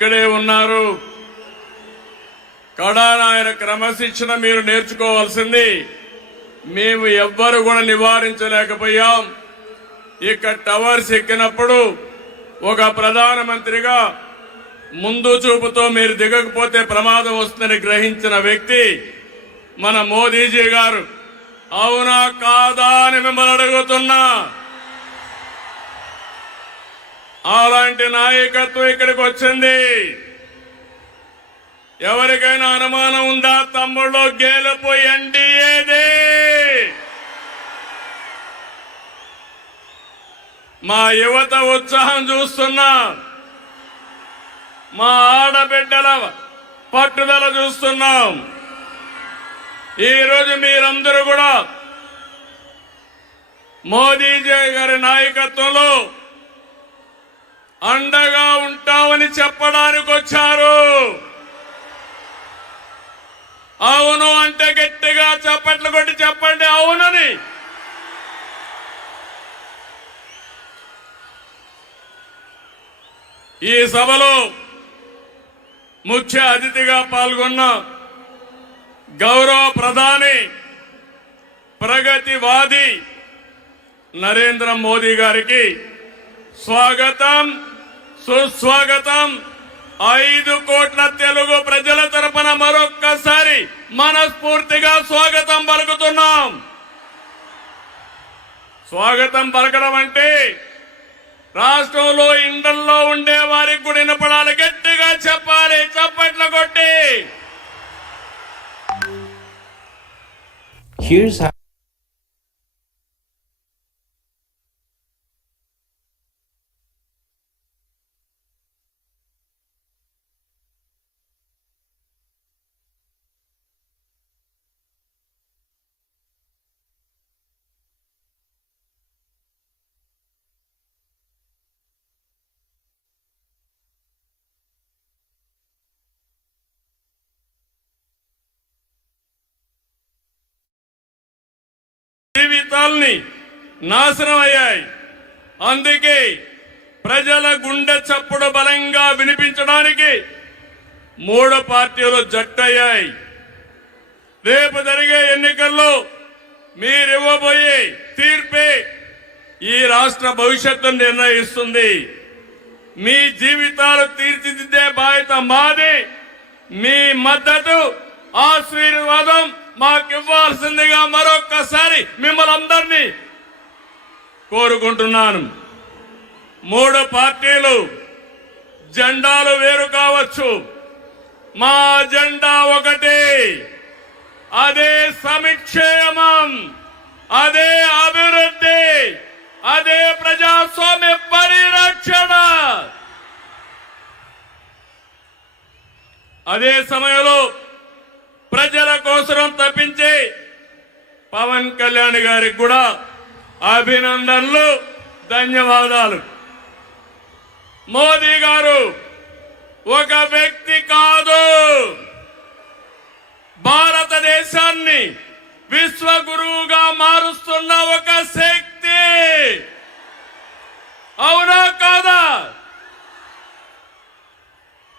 ఇక్కడే ఉన్నారు. కడానాయన క్రమశిక్షణ మీరు నేర్చుకోవాల్సింది. మేము ఎవ్వరు కూడా నివారించలేకపోయాం. ఇక్కడ టవర్స్ ఎక్కినప్పుడు ఒక ప్రధానమంత్రిగా ముందు చూపుతో మీరు దిగకపోతే ప్రమాదం వస్తుందని గ్రహించిన వ్యక్తి మన మోదీజీ గారు. అవునా కాదా అని మిమ్మల్ని అడుగుతున్నా. అలాంటి నాయకత్వం ఇక్కడికి వచ్చింది. ఎవరికైనా అనుమానం ఉందా? తమ్ముళ్ళు గెలుపు ఎన్డీఏది. మా యువత ఉత్సాహం చూస్తున్నా, మా ఆడబిడ్డల పట్టుదల చూస్తున్నాం. ఈరోజు మీరందరూ కూడా మోదీజీ గారి నాయకత్వంలో అండగా ఉంటామని చెప్పడానికి వచ్చారు. అవును అంటే గట్టిగా చప్పట్లు కొట్టి చెప్పండి అవునని. ఈ సభలో ముఖ్య అతిథిగా పాల్గొన్న గౌరవ ప్రధాని ప్రగతివాది నరేంద్ర మోదీ గారికి స్వాగతం సుస్వాగతం. 5 కోట్ల తెలుగు ప్రజల తరపున మరొక్కసారి మనస్ఫూర్తిగా స్వాగతం పలుకుతున్నాం. స్వాగతం పలకడం అంటే రాష్ట్రంలో ఇండల్లో ఉండే వారికి కూడా వినపడాలి. గట్టిగా చెప్పాలి చప్పట్ల కొట్టి. Here's how జీవితాల్ని నాశనం అయ్యాయి. అందుకే ప్రజల గుండె చప్పుడు బలంగా వినిపించడానికి 3 పార్టీలు జట్టయ్యాయి. రేపు జరిగే ఎన్నికల్లో మీరివ్వబోయే తీర్పే ఈ రాష్ట్ర భవిష్యత్తును నిర్ణయిస్తుంది. మీ జీవితాలు తీర్చిదిద్దే బాధ్యత మాది. మీ మద్దతు ఆశీర్వాదం మాకివ్వాల్సిందిగా మరొక్కసారి మిమ్మల్ని అందరినీ కోరుకుంటున్నాను. 3 పార్టీలు జెండాలు వేరు కావచ్చు, మా జెండా ఒకటే. అదే సంక్షేమం, అదే అభివృద్ధి, అదే ప్రజాస్వామ్య పరిరక్షణ. అదే సమయంలో ప్రజల కోసం తప్పించి పవన్ కళ్యాణ్ గారికి కూడా అభినందనలు, ధన్యవాదాలు. మోదీ గారు ఒక వ్యక్తి కాదు, భారతదేశాన్ని విశ్వగురువుగా మారుస్తున్న ఒక శక్తి. అవునా కాదా?